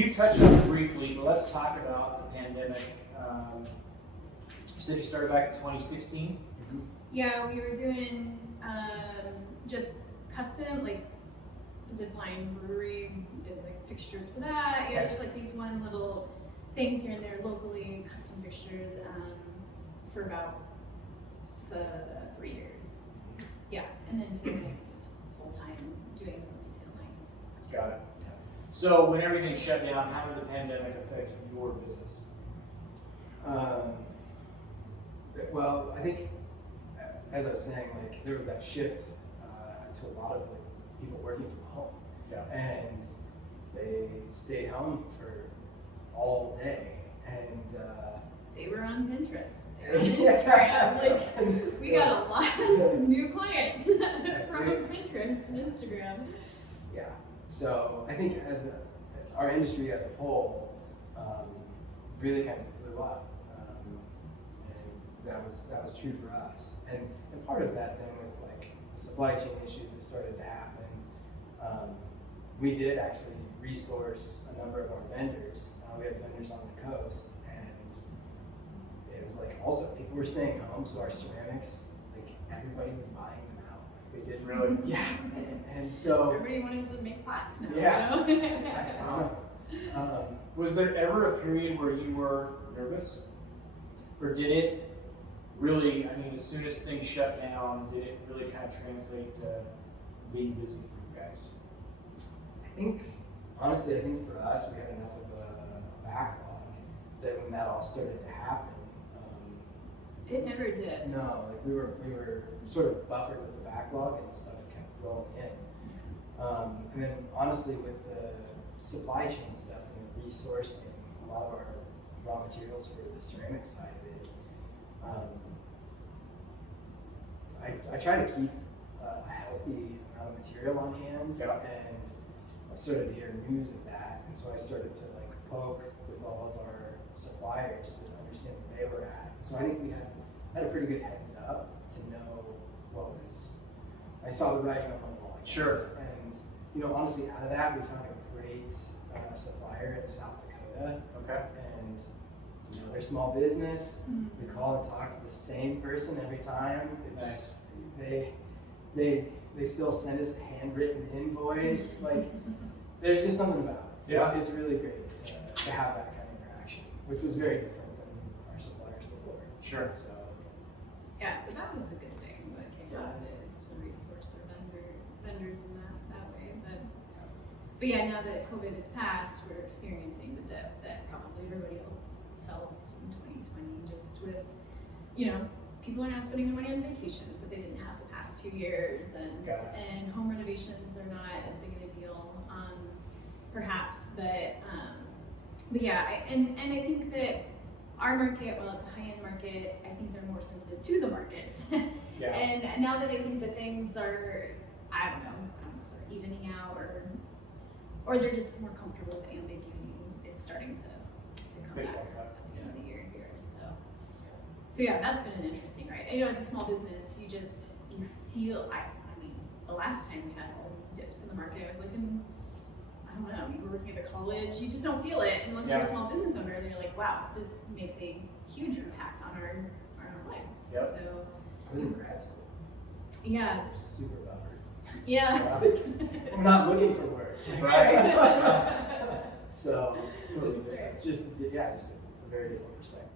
You touched on it briefly, but let's talk about the pandemic. You said you started back in 2016. Yeah, we were doing just custom, like zip line brewery, did like fixtures for that. You know, just like these one little things here and there locally, custom fixtures for about 3 years. Yeah, and then 2019 was full time doing the retail lines. Got it. So when everything shut down, how did the pandemic affect your business? Well, I think, as I was saying, like there was that shift to a lot of like people working from home, and they stayed home for all day, and they were on Pinterest and Instagram. Like we got a lot of new clients from Pinterest and Instagram. Yeah. So I think our industry as a whole really kind of blew up. That was true for us, and part of that then with like the supply chain issues that started to happen, we did actually resource a number of our vendors. We had vendors on the coast, and it was like also people were staying home, so our ceramics, like everybody was buying them out. Like they did Really? Yeah, and so Everybody wanted to make pots now. Yeah. You know? Was there ever a period where you were nervous? Or did it really, I mean, as soon as things shut down, did it really kind of translate to being busy for you guys? Honestly, I think for us, we had enough of a backlog that when that all started to happen, It never did. no, like we were sort of buffered with the backlog and stuff kept rolling in. And then honestly, with the supply chain stuff and the resourcing a lot of our raw materials for the ceramic side of it, I try to keep a healthy amount of material on hand, and I started to hear news of that, and so I started to like poke with all of our suppliers to understand where they were at. So I think we had a pretty good heads up to know what was. I saw the writing on the wall, I guess. Sure. And honestly, out of that, we found a great supplier in South Dakota. Okay. And it's another small business. Mm-hmm. We call and talk to the same person every time. It's Nice. they still send us a handwritten invoice. Like there's just something about it. It's really great to have that kind of interaction, which was very different than our suppliers before. Sure. So Yeah, so that was a good thing that came out of it, is to resource their vendors in that way. But yeah, now that COVID is past, we're experiencing the dip that probably everybody else felt in 2020, just with, people are not spending their money on vacations that they didn't have the past 2 years, and home renovations are not as big of a deal, perhaps. But yeah, I think that our market, while it's a high-end market, I think they're more sensitive to the markets. Yeah. And now that I think that things are, I don't know if they're evening out or they're just more comfortable with ambiguity, it's starting to come Big back like that. at the end of the year here. So yeah, that's been an interesting, right? As a small business, you feel, I mean, the last time we had all these dips in the market, I was like, I don't know, you were working at the college, you just don't feel it unless you're a small business owner, and then you're like, wow, this makes a huge impact on our lives. Yep. So I was in grad school. yeah. We're super buffered. Yeah. We're not looking for work. Right. So Totally different. just a very different perspective.